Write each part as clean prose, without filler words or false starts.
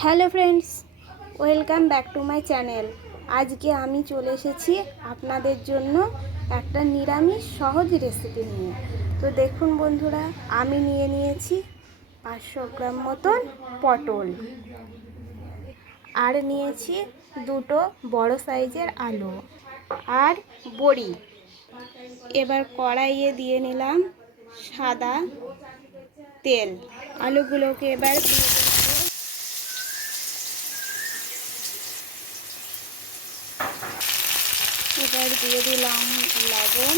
Hello friends, welcome back to my channel. আজকে আমি চলে এসেছি আপনাদের জন্য একটা নিরামিষ সহজ রেসিপি নিয়ে। তো দেখুন বন্ধুরা, আমি নিয়েছি 500 গ্রাম মতন পটল, আর নিয়েছি দুটো বড় সাইজের আলু আর বড়ি। এবার কড়াইয়ে দিয়ে নিলাম সাদা তেল। আলুগুলোকে এবার দিয়ে দিলাম লবণ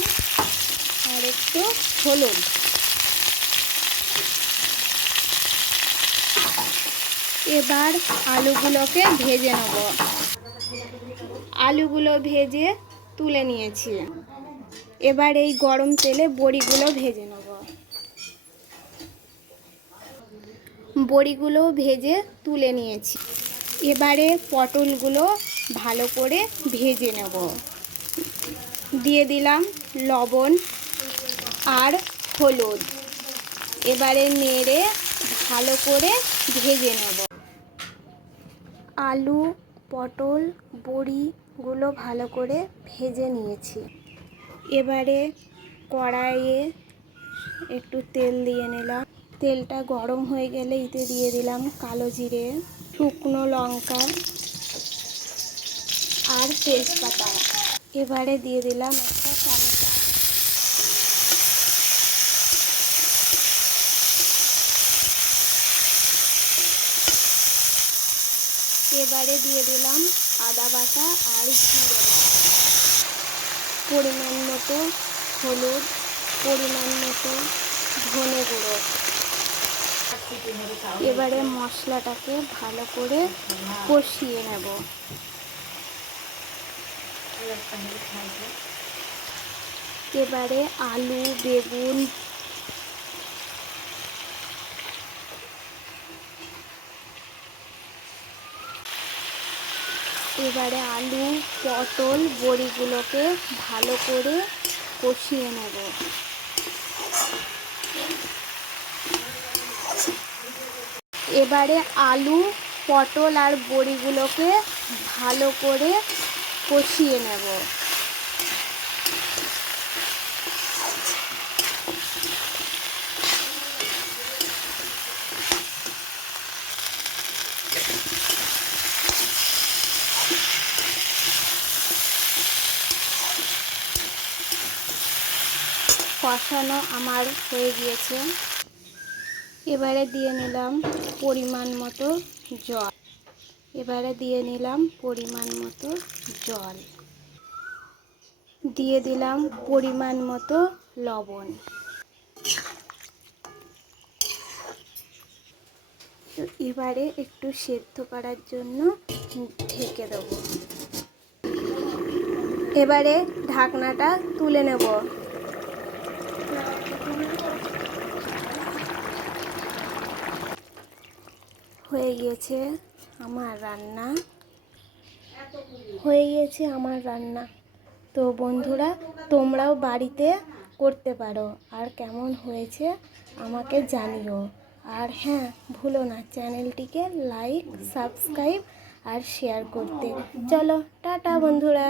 আর একটু হলুদ। এবার আলুগুলোকে ভেজে নেব। আলুগুলো ভেজে তুলে নিয়েছি। এবার এই গরম তেলে বড়িগুলো ভেজে নেব। বড়িগুলো ভেজে তুলে নিয়েছি। এবারে পটলগুলো ভালো করে ভেজে নেব। দিয়ে দিলাম লবণ আর হলুদ। এবারে নেড়ে ভালো করে ভেজে নেব। আলু, পটল, বড়িগুলো ভালো করে ভেজে নিয়েছি। এবারে কড়াইয়ে একটু তেল দিয়ে নিলাম। তেলটা গরম হয়ে গেলে এতে দিয়ে দিলাম কালো জিরে, শুকনো লঙ্কা আর তেজপাতা। এবারে দিয়ে দিলাম একটা টমেটো। এবারে দিয়ে দিলাম আদা বাটা আর জিরে, পরিমাণ মতো হলুদ, পরিমাণ মতো ধনে গুঁড়ো। এবারে মশলাটাকে ভালো করে কষিয়ে নেব। এবারে আলু, বেগুন, পটল, বড়িগুলোকে ভালো করে কষিয়ে নেব। এবারে আলু, পটল আর বড়িগুলোকে ভালো করে কষিয়ে নেব। কষানো আমার হয়ে গিয়েছে। এবারে দিয়ে নিলাম পরিমাণ মতো জল। দিয়ে দিলাম পরিমাণ মতো লবণ। তো এবারে একটু সেদ্ধ করার জন্য ঢেকে দেব। এবারে ঢাকনাটা তুলে নেব। হয়ে গিয়েছে আমার রান্না। তো বন্ধুরা, তোমরাও বাড়িতে করতে পারো, আর কেমন হয়েছে আমাকে জানিও। আর হ্যাঁ, ভুলো না চ্যানেলটিকে লাইক, সাবস্ক্রাইব আর শেয়ার করতে। চলো টাটা বন্ধুরা।